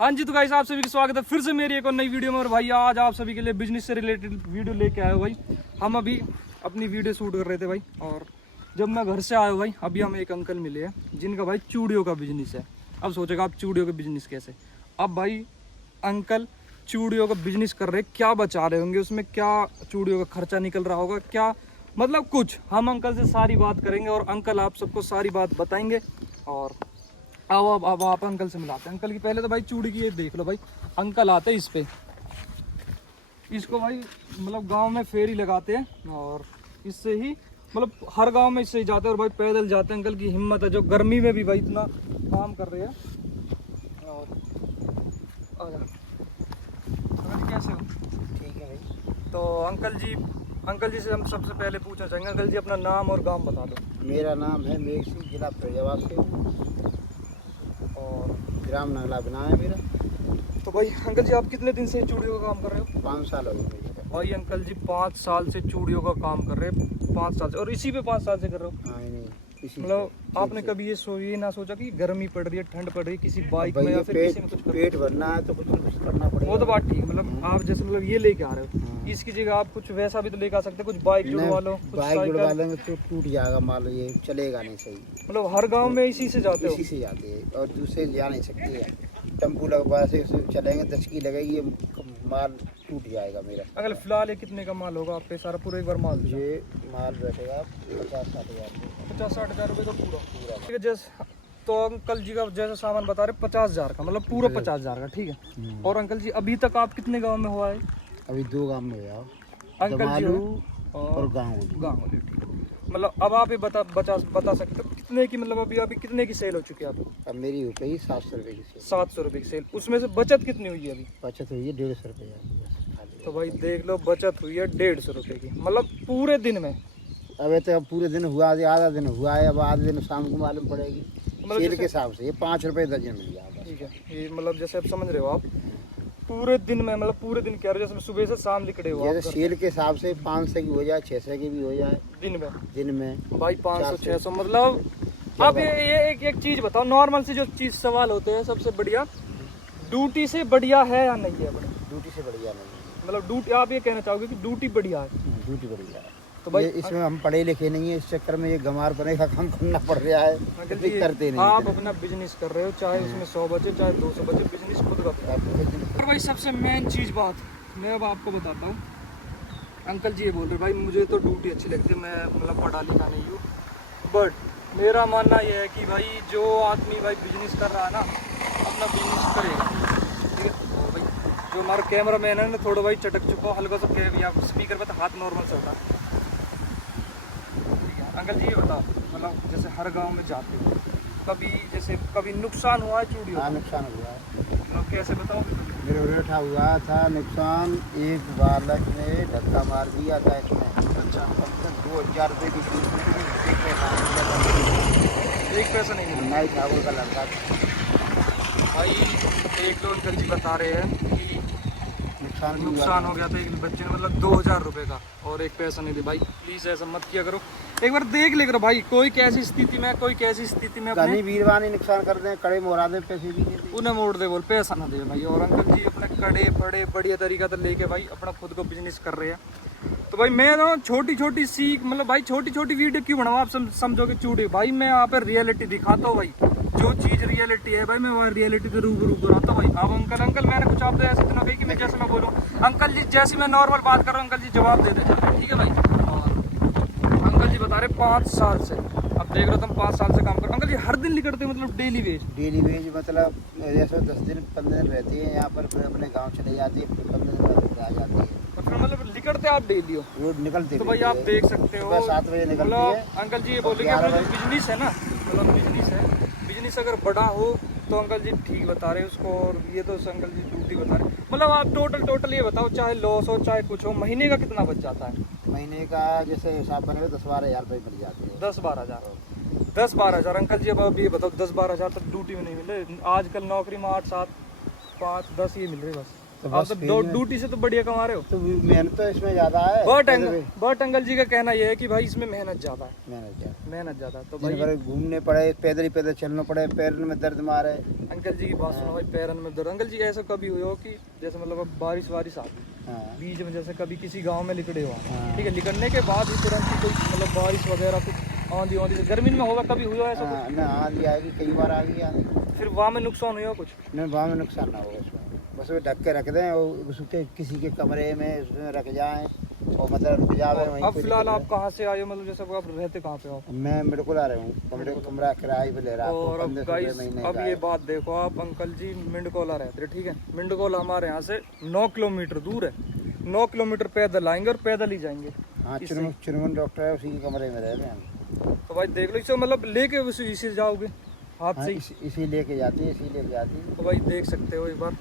हाँ जी, तो गाइस आप सभी का स्वागत है फिर से मेरी एक और नई वीडियो में। और भाई आज आप सभी के लिए बिजनेस से रिलेटेड वीडियो लेके आए हो भाई। हम अभी अपनी वीडियो शूट कर रहे थे भाई, और जब मैं घर से आया भाई अभी हमें एक अंकल मिले हैं जिनका भाई चूड़ियों का बिजनेस है। अब सोचेगा आप चूड़ियों का बिजनेस कैसे। अब भाई अंकल चूड़ियों का बिजनेस कर रहे, क्या बचा रहे होंगे उसमें, क्या चूड़ियों का खर्चा निकल रहा होगा, क्या मतलब कुछ हम अंकल से सारी बात करेंगे और अंकल आप सबको सारी बात बताएंगे। और अब आप अंकल से मिलाते हैं। अंकल की पहले तो भाई चूड़ी की ये देख लो भाई, अंकल आते हैं इस पे, इसको भाई मतलब गांव में फेरी लगाते हैं और इससे ही मतलब हर गांव में इससे ही जाते हैं। और भाई पैदल जाते हैं। अंकल की हिम्मत है जो गर्मी में भी भाई इतना काम कर रहे हैं। और अंकल कैसे हो? ठीक है भाई। तो अंकल जी से हम सबसे पहले पूछना चाहेंगे, अंकल जी अपना नाम और गांव बता दो। मेरा नाम है मेघ सिंह, जिला फैजाबाद से और ग्राम नगला बना है मेरा। तो भाई अंकल जी आप कितने दिन से चूड़ियों का काम कर रहे हो? 5 साल हो गए भाई अंकल जी 5 साल से चूड़ियों का काम कर रहे हैं, 5 साल से, और इसी पे 5 साल से कर रहे हो। हाँ नहीं इसी मतलब आपने कभी ये ना सोचा कि गर्मी पड़ रही है, ठंड पड़ रही है, किसी बाइक में या फिर किसी में कुछ पेट भरना है तो कुछ ना कुछ करना पड़ेगा। वो तो बात ठीक है। मतलब आप जैसे मतलब ये लेके आ रहे हो, हाँ। इसकी जगह आप कुछ वैसा भी तो लेके आ सकते हैं, कुछ बाइक जुड़वा लो, कुछ बाइक जुड़वा साइकिल। लेंगे तो टूट जाएगा, मान लो ये चलेगा नहीं सही। मतलब हर गांव में इसी से जाते हो? इसी से जाते हैं और दूसरे जा नहीं सकते हैं। टेम्पू लगवा से चलेंगे 10 की लगेगी, ये माल टूट जाएगा मेरा। अगर फिलहाल ये कितने का माल होगा आप पे सारा पूरा एक बार माल दीजिए? ये माल बैठेगा 50-60 हज़ार, 50-60 हज़ार रुपये का पूरा ठीक है। जैसे तो अंकल जी का जैसा सामान बता रहे 50 हज़ार का, मतलब पूरा 50 हज़ार का, ठीक है। और अंकल जी अभी तक आप कितने गाँव में हुआ है? अभी 2 गांव में गया अंकल जी और गाँव। मतलब अब आप ये बता सकते हो कितने की, मतलब अभी कितने की सेल हो चुकी है? अब मेरी हो गई 700 रुपये की सेल। 700 रुपये की सेल। उसमें से बचत कितनी हुई है अभी? बचत हुई है 150 रुपये। तो भाई देख लो, बचत हुई है 150 रुपये की, मतलब पूरे दिन में। अबे तो अब पूरे दिन हुआ, आधा दिन हुआ है, अब आधा दिन शाम को मालूम पड़ेगी। मतलब सेल के हिसाब से ये 5 रुपये दर्जन मिल जाएगा। ठीक है, ये मतलब जैसे आप समझ रहे हो आप पूरे दिन में, मतलब पूरे दिन कह रहे हो जैसे सुबह से शाम निकले हो जैसे सेल के हिसाब से 500 की हो जाए, 600 की भी हो जाए दिन में भाई 500-600 मतलब। अब ये एक चीज बताओ, नॉर्मल से जो चीज सवाल होते हैं सबसे बढ़िया, ड्यूटी से बढ़िया है या नहीं है? ड्यूटी से बढ़िया नहीं, मतलब ड्यूटी आप ये कहना चाहोगे कि ड्यूटी बढ़िया है? ड्यूटी बढ़िया है। तो भाई इसमें हम पढ़े लिखे नहीं है, इस चक्कर में ये गंवार बने का काम करना पड़ रहा है। करते नहीं, आप अपना बिजनेस कर रहे हो, चाहे उसमें 100 बचे चाहे 200 बचे, बिजनेस खुद का। और भाई सबसे मेन चीज बात मैं अब आपको बताता हूँ। अंकल जी ये बोल रहे भाई मुझे तो ड्यूटी अच्छी लगती है, मैं मतलब पढ़ा लिखा नहीं हूँ, बट मेरा मानना यह है कि भाई जो आदमी भाई बिजनेस कर रहा है ना, अपना बिजनेस करेगा, ठीक है। तो भाई जो हमारा कैमरा मैन है ना, थोड़ा भाई चटक चुका हल्का सा या स्पीकर पर तो हाथ नॉर्मल चलता है। अंकल जी ये बताओ, मतलब जैसे हर गांव में जाते हो, कभी नुकसान हुआ है चूड़ियों? हाँ नुकसान हुआ है। मतलब कैसे बताओ? मेरे रेठा हुआ था नुकसान, एक बालक ने धक्का मार दिया था इसमें। अच्छा, 2000 रुपये की चीज, एक पैसा नहीं मिला? नाई ठाकुर का लड़का था। भाई एक लोग अंकल जी बता रहे हैं कि नुकसान हो गया था एक बच्चे ने, मतलब 2000 रुपये का, और एक पैसा नहीं दे। भाई प्लीज ऐसा मत किया करो, एक बार देख ले करो भाई, कोई कैसी स्थिति में अपने वीरवानी नुकसान कर दें, कड़े मोड़ा दें, पैसे भी दे उन्हें मोड़ दे, बोल पैसा ना दे भाई। और अंकल जी अपने कड़े पड़े बढ़िया तरीका से लेके भाई अपना खुद को बिजनेस कर रहे हैं। तो भाई मैं ना छोटी सीख, मतलब भाई छोटी वीडियो क्यों बनाऊँ, आप समझोगे चूड़ी। भाई मैं यहाँ पे रियलिटी दिखाता हूँ भाई, जो चीज रियलिटी है भाई मैं वहाँ रियलिटी से रूबरू कराता हूँ भाई। अब अंकल मैंने कुछ आप ऐसे तो ना कही कि मैं जैसे मैं बोलूँ, अंकल जी जैसे मैं नॉर्मल बात कर रहा हूँ अंकल जी जवाब दे देते, ठीक है भाई। और अंकल जी बता रहे 5 साल से, अब देख रहे हो तुम 5 साल से काम करो। अंकल जी हर दिन निकलते मतलब डेली वेज मतलब जैसे 10 दिन 15 दिन रहती है यहाँ पर, फिर अपने गाँव चले जाती है, फिर 15 दिन बाद आ जाती है। फिर मतलब निकलते आप डेली हो? रोड निकलते तो भाई आप देख सकते हो 7 बजे निकलती मतलब है। अंकल जी ये बोलेंगे अपना जो बिजनेस है ना, मतलब बिजनेस अगर बड़ा हो तो अंकल जी ठीक बता रहे हैं उसको, और ये तो अंकल जी ड्यूटी बता रहे हैं। मतलब आप टोटल ये बताओ, चाहे लॉस हो चाहे कुछ हो, महीने का कितना बच जाता है? महीने का जैसे हिसाब बनेगा 10-12 हज़ार रुपये मिल जाते हैं। 10-12 हज़ार 10-12 हज़ार। अंकल जी अब ये बताओ 10-12 हज़ार तक ड्यूटी में नहीं मिले, आजकल नौकरी में 8-7 5-10 ये मिल रहे बस। तो आप बस तो फिर में- ड्यूटी से तो बढ़िया कमा रहे हो। तो मेहनत तो इसमें ज्यादा है। बट अंकल जी का कहना ये है कि भाई इसमें मेहनत ज्यादा है, मेहनत ज्यादा है। तो दिन भाई भर घूमने पड़े, पैदल ही पैदल चलना पड़े, पैर में दर्द मारे। अंकल जी की बात सुनो भाई, पैरन में दर्द। अंकल जी ऐसा कभी हुआ हो कि जैसे मतलब अब बारिश वारिश आ गई हाँ बीच में, जैसे कभी किसी गांव में लिकड़े हुआ, हाँ। ठीक है, लिकड़ने के बाद ही तुरंत ही कोई मतलब बारिश वगैरह कुछ आंधी वांधी से गर्मी में होगा, कभी हुआ ऐसा हाँ, ना आंधी आएगी, कई बार आ गई आंधी। कुछ? फिर वहाँ में नुकसान हुआ कुछ? नहीं, वहाँ में नुकसान ना होगा इसमें, बस वो ढक के रख दें और उसके किसी के कमरे में उसमें रख जाएं और मतलब रुक जावे वहीं अब पे फिलहाल दिक्कत आप कहाँ से आए हो, मतलब जैसे आप रहते कहाँ पे हो? है। मैं मेडिकल आ रहा हूँ, कमरा किराए पे ले रहा हूँ और अब 1500 गाइस रुपये महीने अब का ये है। बात देखो आप, अंकल जी मिंडकोला रहते हैं, ठीक है, मिंडकोला हमारे यहाँ से 9 किलोमीटर दूर है, 9 किलोमीटर पैदल आएंगे और पैदल ही जाएंगे। हाँ, इससे- चुनमुन डॉक्टर है, उसी के कमरे में रह रहे हैं। तो भाई देख लो, इसे मतलब लेके इसी जाओगे हाथ हाँ, से ही। इसी लेके जाती है, इसी लेके जाती है। तो भाई देख सकते हो एक बार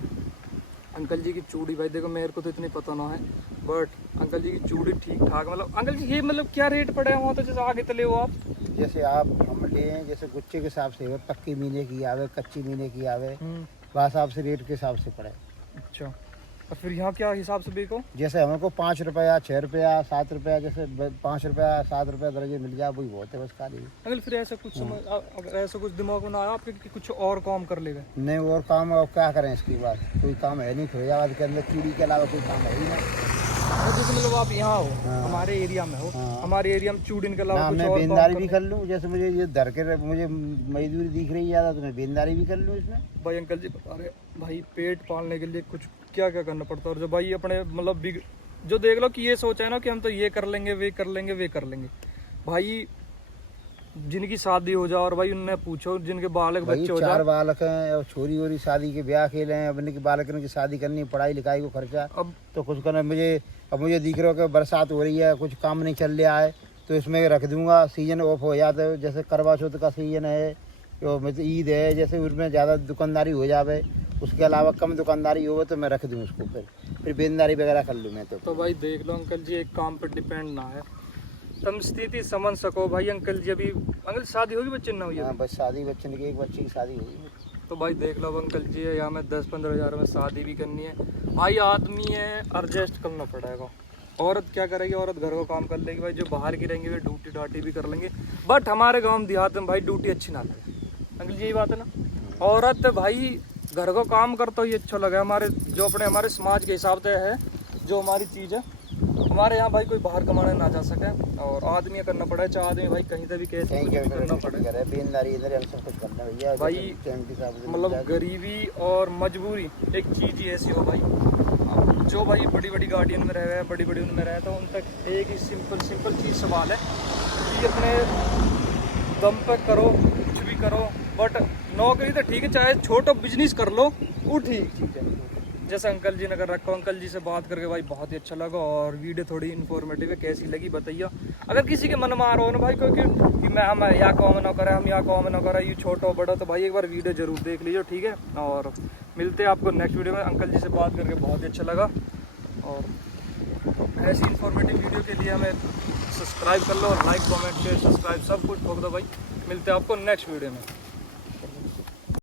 अंकल जी की चूड़ी। भाई देखो मेरे को तो इतनी पता ना है, बट अंकल जी की चूड़ी ठीक ठाक। मतलब अंकल जी ये मतलब क्या रेट पड़ा है वहाँ, तो जैसे आगे तले हो आप? जैसे आप हम लें, जैसे गुच्छे के हिसाब से हो, पक्की महीने की आवे, कच्ची महीने की आवे, वह हिसाब से रेट के हिसाब से पड़े। अच्छा, और फिर यहाँ क्या हिसाब से बेको? जैसे हमको 5 रुपया, 6 रुपया, 7 रुपया, जैसे 5 रुपया 7 रुपया दर्जे मिल जाए वही बहुत है बस खाली। अंकल फिर ऐसा कुछ समझ अगर ऐसा कुछ दिमाग में ना आया आपके कि कुछ और काम कर लेगा? नहीं, और काम अब क्या करें इसकी बात, कोई काम है नहीं, फैजाबाद के अंदर चूड़ी के अलावा कोई काम है ही नहीं। तो जैसे मतलब आप यहाँ हो, हाँ। हमारे एरिया में हो, हाँ। हमारे एरिया में चूड़ीन के अलावा ना कुछ मैं और बेंदारी काम भी कर कर लूँ, जैसे मुझे ये धर के मुझे मजदूरी दिख रही है ज़्यादा, तो मैं बेंदारी भी कर लूँ इसमें। भाई अंकल जी बता रहे भाई पेट पालने के लिए कुछ क्या क्या करना पड़ता है, और जो भाई अपने मतलब जो देख लो कि ये सोचा है ना कि हम तो ये कर लेंगे, वे कर लेंगे, वे कर लेंगे। भाई जिनकी शादी हो जाए और भाई उनने पूछो जिनके बालक भाई बच्चे हो 4 जाए, बालक हैं और छोरी वोरी शादी के ब्याह खेले हैं, अब इनकी बालक की शादी करनी, पढ़ाई लिखाई को खर्चा, अब तो कुछ करना मुझे दिख रहा है कि बरसात हो रही है, कुछ काम नहीं चल रहा है, तो इसमें रख दूंगा। सीजन ऑफ हो जाता है, जैसे करवा चौथ का सीजन है, तो मतलब ईद है, जैसे उसमें ज़्यादा दुकानदारी हो जावे, उसके अलावा कम दुकानदारी हो तो मैं रख दूँ उसको, फिर बेंदारी वगैरह कर लूँ मैं। तो भाई देख लो अंकल जी, एक काम पर डिपेंड ना है, तुम स्थिति समझ सको। भाई अंकल जी अभी अंकल शादी होगी, बच्चे ना हुई हाँ, अभी? बस शादी बच्चे की, एक बच्चे की शादी हुई। तो भाई देख लो अब अंकल जी है यहाँ में 10-15 हज़ार में शादी भी करनी है। भाई आदमी है, एडजस्ट करना पड़ेगा। औरत क्या करेगी, औरत घर को काम कर लेगी, भाई जो बाहर की रहेंगे वे ड्यूटी डाटी भी कर लेंगे। बट हमारे गांव देहात में भाई ड्यूटी अच्छी ना लगे अंकल जी, यही बात है ना। औरत भाई घर को काम करता ही अच्छा लगा, हमारे जो अपने हमारे समाज के हिसाब से है, जो हमारी चीज़ है हमारे यहाँ भाई कोई बाहर कमाने ना जा सके, और आदमी करना पड़े, चाहे आदमी भाई कहीं से भी कैसे कुछ भी करना पड़े। बेंदारी इधर सब कुछ करना भैया भाई टाइम के हिसाब से मतलब गरीबी और मजबूरी एक चीज़ ही ऐसी हो भाई। अब जो भाई बड़ी बड़ी गाड़ियों में रह रहे हैं, बड़ी बड़ी उनमें रहे, तो उन तक एक ही सिंपल चीज़ सवाल है कि अपने दम पे करो, कुछ भी करो, बट नौकरी तो ठीक है, चाहे छोटा बिजनेस कर लो वो ठीक चीज़ है। जैसे अंकल जी ने कर रखा, अंकल जी से बात करके भाई बहुत ही अच्छा लगा, और वीडियो थोड़ी इन्फॉर्मेटिव है, कैसी लगी बताइए। अगर किसी के मन में आ रहा हो ना भाई क्योंकि कि मैं हम या काम ना करें, हम या काम ना करें, ये छोटा बड़ा, तो भाई एक बार वीडियो जरूर देख लीजिए, ठीक है। और मिलते हैं आपको नेक्स्ट वीडियो में। अंकल जी से बात करके बहुत ही अच्छा लगा, और ऐसी इन्फॉर्मेटिव वीडियो के लिए हमें सब्सक्राइब कर लो, और लाइक कमेंट शेयर सब्सक्राइब सब कुछ ठोक दो भाई। मिलते हैं आपको नेक्स्ट वीडियो में।